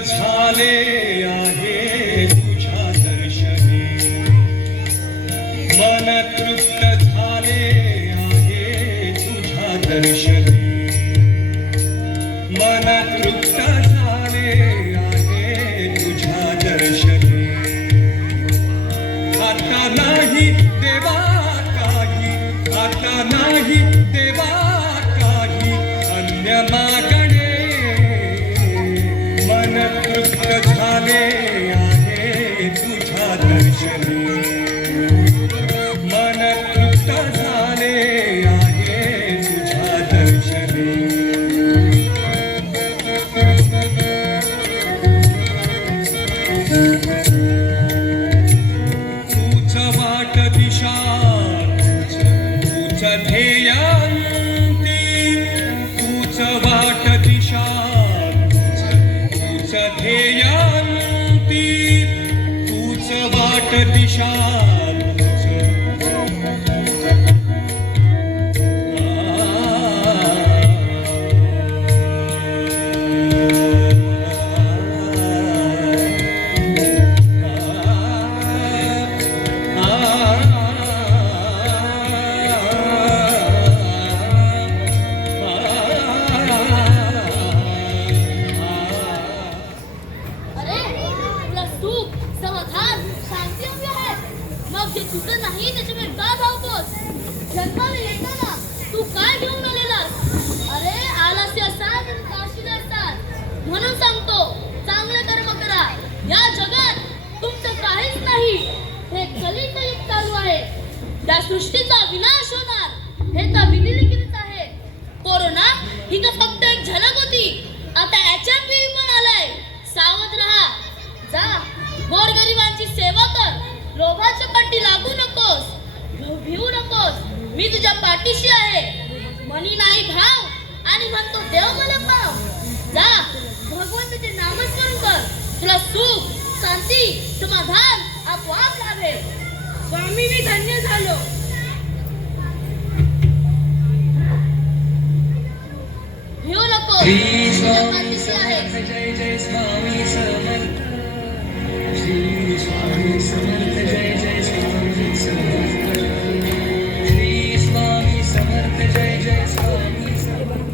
झाले आहे तुझ्या दर्शनी, मन तृप्त झाले आहे तुझ्या दर्शनी, मन तृप्त झाले आहे तुझ्या दर्शनी. आता नाही देवा काही, आता नाही देवा काही अन्य मागणे, मन तृप्त झाले आहे तुझ्या दर्शनी, मन तृप्त झाले आहे तुझ्या दर्शनी. तूच वाट दिशा, तूच ध्येयांती, तूच वाट दिशा, तूच ध्येयांती, तूच वाट दिशा. तुझं नाही त्याच्यामुळे का धावतोस? जन्माला येताना तू काय घेऊन आलेलास? अरे आलस्य असाल तर काशीला असाल. म्हणून सांगतो, चांगले कर्म करा. या जगात तुमचं काहीच नाही. हे कलियुग युग चालू आहे. त्या सृष्टीचा विनाश होणार हे तर विधिलिखित आहे. कोरोना ही तर फक्त एक झलक होती. आता HIV पण आलाय. सावध राहा. जा गोरगरिबांची सेवा कर. लोभाच्या पाठी लागू नकोस, भिवू नकोस. मी तुझ्या पाठीशी आहे. मनी नाही भाव आणि म्हणतो देव मला पाव. जा भगवंताचे नामस्मरण कर. तुला सुख, शांती, समाधान आपोआप लाभेल. स्वामी मी धन्य झालो. भिवू नकोस, तुझ्या पाठीशी आहे. जय जय स्वामी समर्थ, श्री स्वामी समर्थ. जय जय स्वामी समर्थ, श्री स्वामी समर्थ. जय जय स्वामी समर्थ.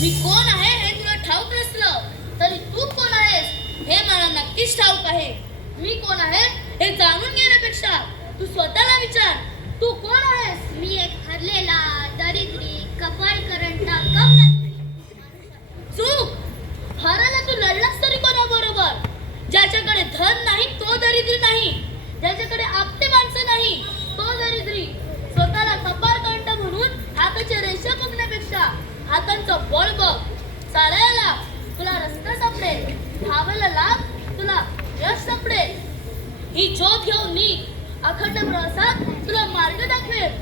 मी कोण आहे हे तुला ठाऊक नसलं तरी तू कोण आहेस हे मला नक्कीच ठाऊक आहे. मी कोण आहे हे जाणून घेण्यापेक्षा तू स्वतःला विचार, तू कोण आहेस? मी एक हरलेला, दरिद्री, कपाळ करंटा, कम चूक. हराला तू लढलास तरी कोणाबरोबर? ज्याच्याकडे धन नाही तो दरिद्री नाही, ज्याच्याकडे आपटे माणसं नाही तो दरिद्री. स्वतःला कपाळ करंटा म्हणून हाताच्या रेषा बघण्यापेक्षा हातांचं बळ बघ. चालायला तुला रस्ता सापडेल, धावायला लाग तुला यश सापडेल. ही ज्योत घेऊन निघ, अखंड प्रवासात तुला मार्ग दाखवेल.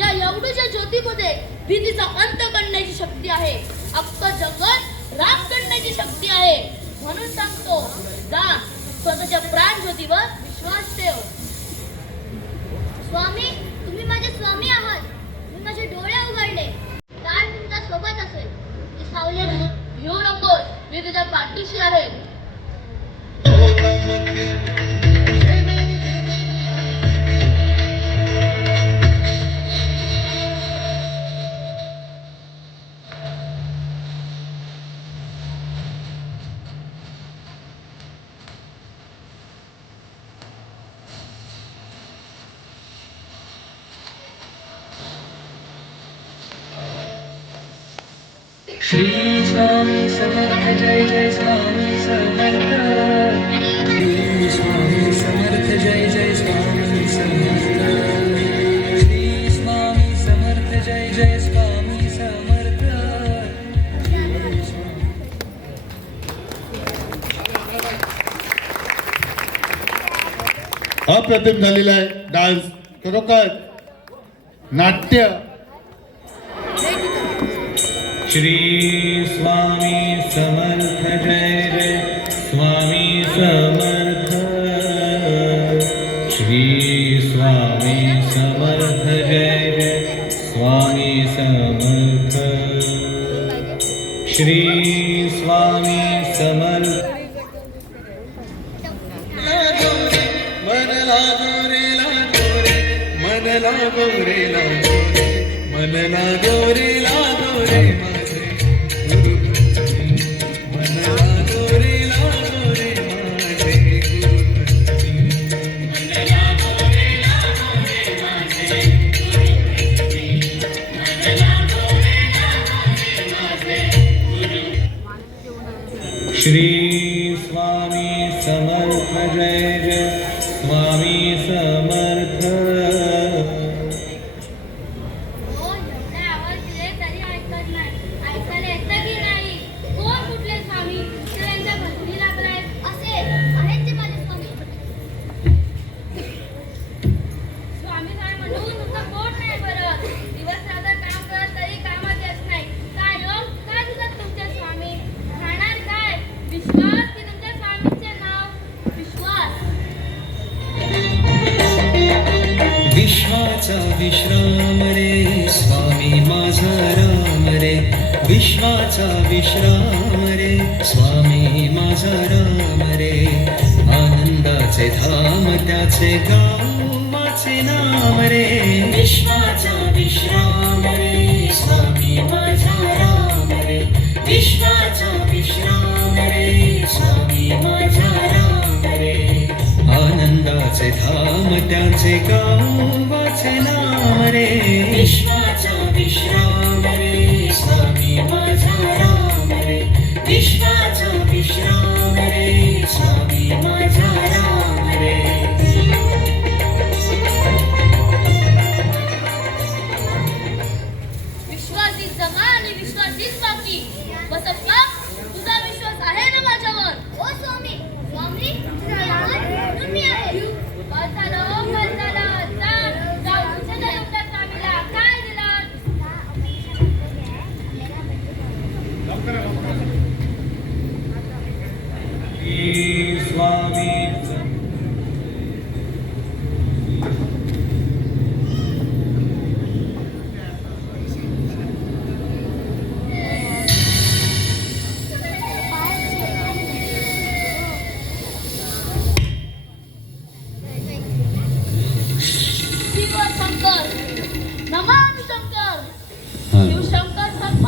या एवढ्याच्या ज्योतीमध्ये भीतीचा अंत करण्याची शक्ती आहे. अख्खं जगत राम करण्याची शक्ती आहे. म्हणून सांगतो, जा स्वतःच्या प्राण ज्योतीवर विश्वास ठेव. स्वामी, तुम्ही माझे स्वामी आहात. मी माझे डोळे उघडले, काळ तुमच्या सोबत असेल. मी तुझ्या पाठीशी आहे. श्री स्वामी समर्थ जय जय स्वामी समर्थ. श्री स्वामी समर्थ जय जय स्वामी समर्थ. श्री स्वामी समर्थ जय जय स्वामी समर्थ. अप्रतिम झालेला आहे डान्स, खरोखर नाट्य. श्री स्वामी समर्थ जय जय स्वामी समर्थ. श्री स्वामी समर्थ जय जय स्वामी समर्थ. श्री स्वामी समर्थ. मन लागो रे लागो रे, मन लागो रे लागो रे, मन लागो रे लागो रे माझे गुरुपती. मन लागो रे लागो रे माझे गुरुपती. मन लागो रे माझे गुरुपती. मन लागो रे माझे गुरुपती. श्री स्वामी समर्थ जय जय स्वामी समर्थ. हो एवढा आवाज दिले तरी ऐकत नाही. ऐकायला येतं की नाही? कोण कुठले स्वामी त्यांच्या भक्ती लागलाय? असे आहेत ते माझे स्वामी. स्वामी काय म्हणून तुमचं पोट नाही भरत. दिवस रात्र काम करत तरी कामात येत नाही. काय लोक काय दिसत तुमचे स्वामी? खाणार काय? विश्वास की तुमच्या स्वामींचे नाव विश्वास? विश्वाचा विश्राम रे स्वामी माझा राम रे. विश्वाचा विश्राम रे स्वामी माझा राम रे. आनंदाचे धाम त्याचे गाव माझे नाम रे. विश्वाचा विश्राम रे स्वामी माझा राम रे. विश्वाचा विश्राम रे स्वामी माझा राम रे. आनंदाचे धाम त्याचे गावाचे नाम रे. विश्वाचा विश्राम रे स्वामी माझा राम रे. विश्वाचा विश्राम रे स्वामी माझा राम रे. विश्वासी जमा आणि विश्वासीच बाकी. बसप्पा तुझा विश्वास आहे ना माझ्यावर? ओ स्वामी, स्वामी तुझा लहान म्हणून मी आहे. बस झालं, बस झालं. जाऊ तुझ्या तुमच्या स्वामीला काय दिलं? श्री स्वामी शिव शंकर, नमामि शंकर. शिव शंकर सर्व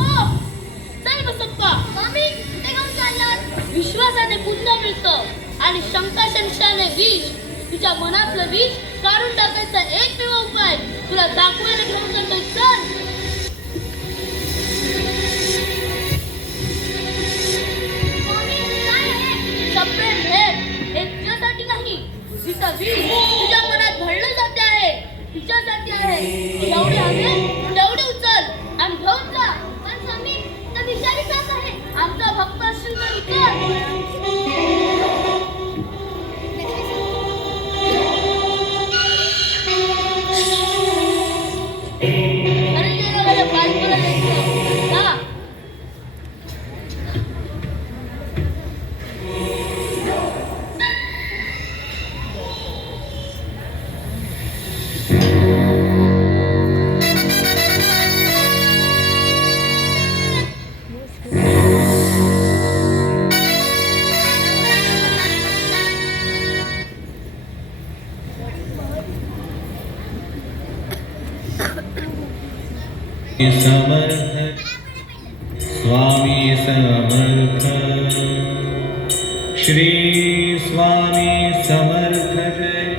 जय बसप्पा. स्वामी कुठे घेऊन चाललात? विश्वासाने पुण्य मिळतं आणि शंकाशंशाने विष. तुझ्या मनातलं विष काढून टाकायचा एकमेव उपाय तुला दाखवायला घेऊन जातोय. चल. स्वामी काय आहे? सप्रेम भेद हे तुझ्यासाठी नाही. तिचं विष तुझ्या मनात भरलं जाते आहे, तिच्यासाठी आहे. जेवढे हवे तेवढे उचल आणि घेऊन जा. पण स्वामी तर विषारी साप आहे. आमचा भक्त असशील तर उचल. अरे देवाला बायकोला द्यायचं. जा. समर्थ स्वामी समर्थ श्री स्वामी समर्थ जय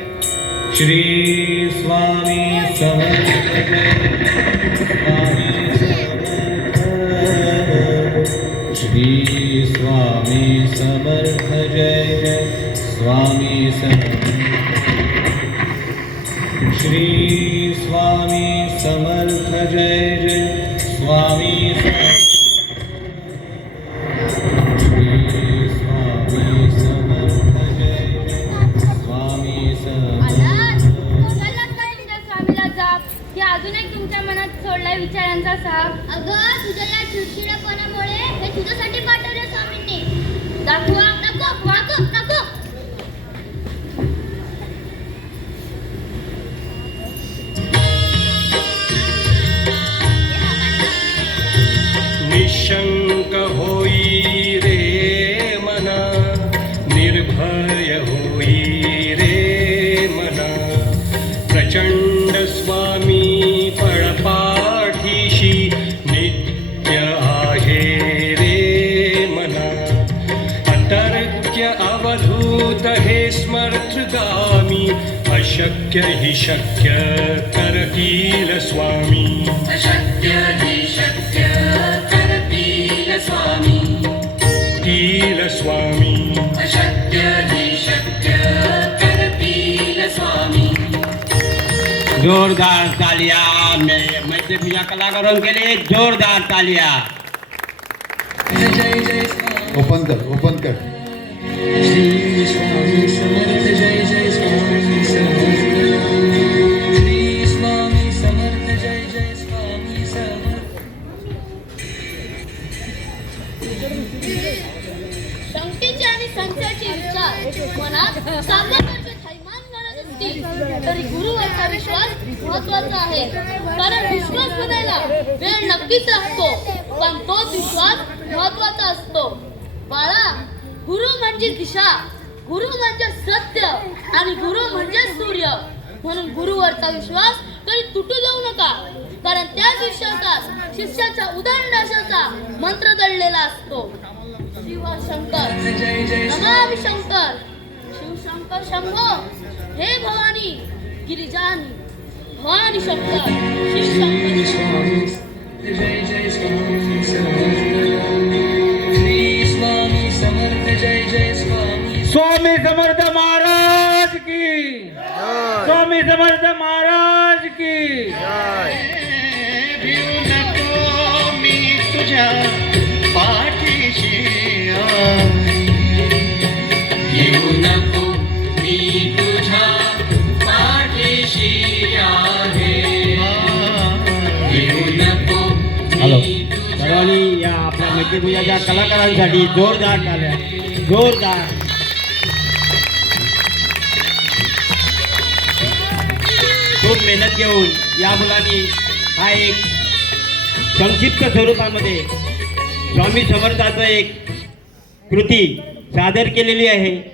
श्री स्वामी समर्थ जय स्वामी समर्थ श्री स्वामी समर्थ जय जय स्वामी समर्थ श्री स्वामी समर्थ जय जय स्वामी समर्थ श्री स्वामी समर्थ जय जय स्वामी समर्थ चला काय तुझ्या स्वामीला जाप की अजून एक तुमच्या मनात सोडलाय विचारांचा साप. अगं तुझ्या या चिडचिडेपणामुळे हे तुझ्यासाठी पाठवले स्वामींनी. दाखवा दाखव वाकव दाखव. निशंक होई रे मना निर्भय होई रे मना प्रचंड स्वामी पळपाठीशी नित्य आहे रे मना अतर्क्य अवधूत हे स्मर्थगामी अशक्य हि शक्य करतील स्वामी अशक्य हि शक्य करतील स्वामी तील स्वामी अशक्य हि शक्य करतील स्वामी. जोरदार तालिया मैत्री पूजा कलाकारों के लिए जोरदार तालिया. जय जय स्वामी ओपन कर श्री स्वामी समर्थ जय जय स्वामी समर्थ श्री स्वामी समर्थ जय जय स्वामी समर्थ. शंकेचे आणि संशयाचे विचार मनात सामन्याचे थैमान घालत असतील तरी गुरुवरचा विश्वास महत्वाचा आहे. कारण विश्वास बनायला वेळ नक्कीच लागतो पण तोच विश्वास महत्वाचा असतो. बाळा, गुरु म्हणजे दिशा, गुरु म्हणजे सत्य आणि गुरु म्हणजे सूर्य. म्हणून गुरुवरचा विश्वास कधी तुटू देऊ नका. कारण त्याच विश्वासात शिष्याच्या उदंडाशाचा मंत्र दडलेला असतो. शिवशंकर नमामि शंकर शिवशंकर शंभो हे भवानी गिरिजानी भवानी शंकर शिवशंकर. जय जय स्वामी समर्थ श्री स्वामी समर्थ जय जय स्वामी. स्वामी समर्थ महाराज की स्वामी समर्थ महाराज की भिऊ नको मी तुझ्या पाठीशी भिऊ नको मी तुझ्या पाठीशी आहे भिऊ नको हॅलो सर्वांनी या आपल्या मैत्री पूजाच्या कलाकारांसाठी जोरदार तालिया. जोरदार. खूप मेहनत घेऊन या मुलांनी हा एक संक्षिप्त स्वरूपामध्ये स्वामी समर्थाचं एक कृती सादर केलेली आहे.